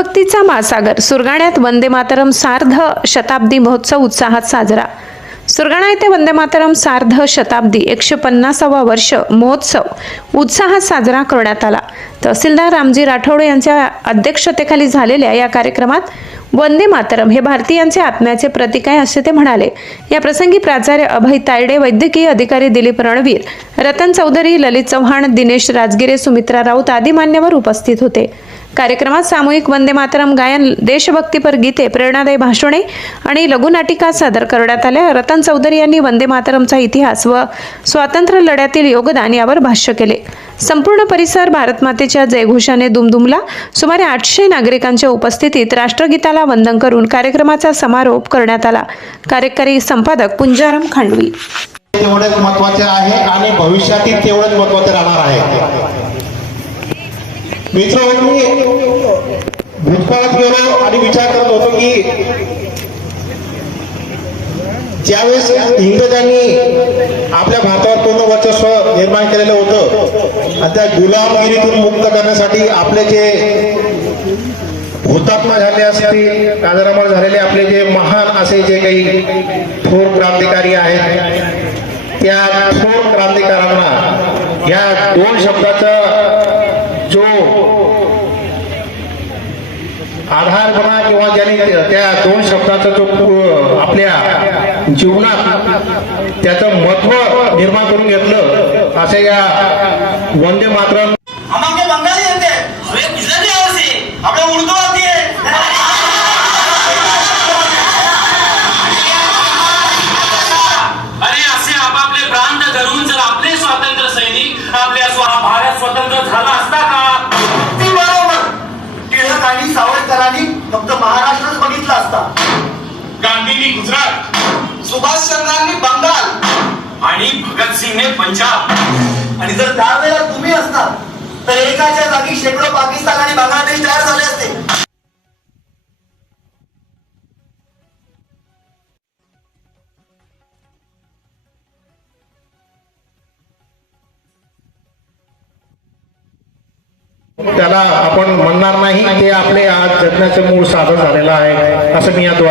देशभक्तीचा महासागर. सुरगाण्यात वंदे मातरम सार्ध शताब्दी महोत्सव उत्साहात साजरा. सुरगाणा येथे वंदे मातरम सार्ध शताब्दी एकशे पन्नासावा वर्ष महोत्सव उत्साहात साजरा करण्यात आला. तहसीलदार रामजी राठोड यांच्या अध्यक्षतेखाली झालेल्या या कार्यक्रमात वंदे मातरम हे भारतीयांचे आत्म्याचे प्रतीक आहे असे ते म्हणाले. या प्रसंगी प्राचार्य अभय तायडे वैद्यकीय अधिकारी दिलीप रणवीर रतन चौधरी ललित चव्हाण दिनेश राजगिरे सुमित्रा राऊत आदी मान्यवर उपस्थित होते. कार्यक्रमात सामूहिक वंदे मातरम गायन देशभक्तीपर गीते प्रेरणादायी भाषणे आणि लघुनाटिका सादर करण्यात आल्या. रतन चौधरी यांनी वंदे मातरमचा इतिहास व स्वातंत्र्य लढ्यातील योगदान यावर भाष्य केले. संपूर्ण परिसर भारतमातेच्या जयघोषाने दुमदुमला. सुमारे आठशे नागरिकांच्या उपस्थितीत राष्ट्रगीताला वंदन करून कार्यक्रमाचा समारोप करण्यात आला. कार्यकारी संपादक पुंजाराम खांडवी. तेवढंच महत्त्वाचे आहे आणि भविष्यातील तेवढंच महत्वाचं राहणार आहे. मित्र मी भूतकाळात गेलो आणि विचार करत होतो की ज्यावेळेस इंग्रजांनी आपल्या भारतावर पूर्ण वर्चस्व निर्माण केलेलं होतं आणि त्या गुलामगिरीतून मुक्त करण्यासाठी आपले जे हुतात्मा झाले असतील कादरामर झालेले आपले जे महान असे जे काही थोर क्रांतिकारी आहेत त्या थोर क्रांतिकारांना या दोन शब्दाचा जो आधारपणा किंवा ज्याने त्या दोन शब्दाचा जो आपल्या जीवनात त्याचं महत्त्व निर्माण करून घेतलं असं या वंदे मातरम महाराष्ट्रच बघितला असता. गांधींनी गुजरात सुभाषचंद्रांनी बंगाल आणि भगतसिंगने पंजाब. आणि जर त्यावेळेला तुम्ही असतात तर एकाच्या जागी शेकडो पाकिस्तान आणि बांगलादेश त्याला आपण म्हणणार नाही ते आपले आज जगण्याचं मूळ साधन झालेलं आहे असं मी याद्वारे